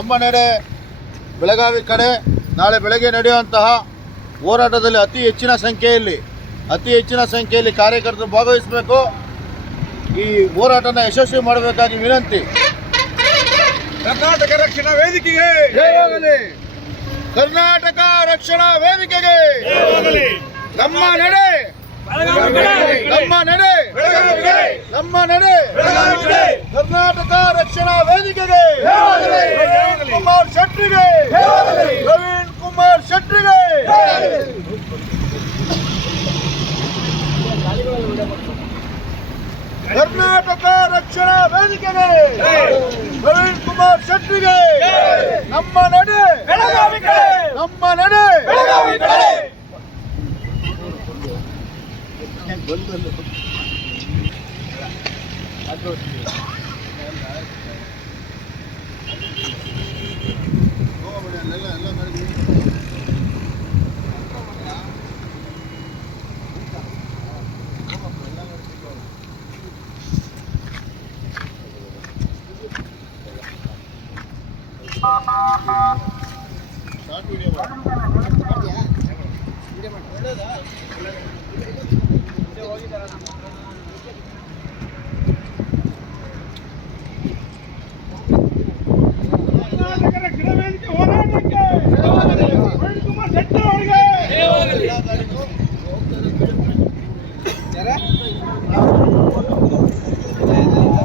ನಮ್ಮ ನಡೆ ಬೆಳಗಾವಿ ಕಡೆ ನಾಳೆ ಬೆಳಗ್ಗೆ ನಡೆಯುವಂತಹ ಹೋರಾಟದಲ್ಲಿ ಅತಿ ಹೆಚ್ಚಿನ ಸಂಖ್ಯೆಯಲ್ಲಿ ಕಾರ್ಯಕರ್ತರು ಭಾಗವಹಿಸಬೇಕು. ಈ ಹೋರಾಟನ ಯಶಸ್ವಿ ಮಾಡಬೇಕಾಗಿ ವಿನಂತಿ. ಕರ್ನಾಟಕ ರಕ್ಷಣಾ ವೇದಿಕೆಗೆ ಜಯವಾಗಲಿ. ಕರ್ನಾಟಕ ರಕ್ಷಣಾ ವೇದಿಕೆಗೆ ನಮ್ಮ ನಡೆ, ನಮ್ಮ ನಡೆ, ನಮ್ಮ ನಡೆ. ಕರ್ನಾಟಕ ರಕ್ಷಣಾ ವೇದಿಕೆಗೆ ಕುಮಾರ್ ಶೆಟ್ಟಿಗೆ, ಪ್ರವೀಣ್ ಕುಮಾರ್ ಶೆಟ್ಟಿಗೆ. ಕರ್ನಾಟಕ ರಕ್ಷಣಾ ವೇದಿಕೆಗೆ ಪ್ರವೀಣ್ ಕುಮಾರ್ ಶೆಟ್ಟಿಗೆ. ನಮ್ಮ ನಡೆ, ನಮ್ಮ ನಡೆ.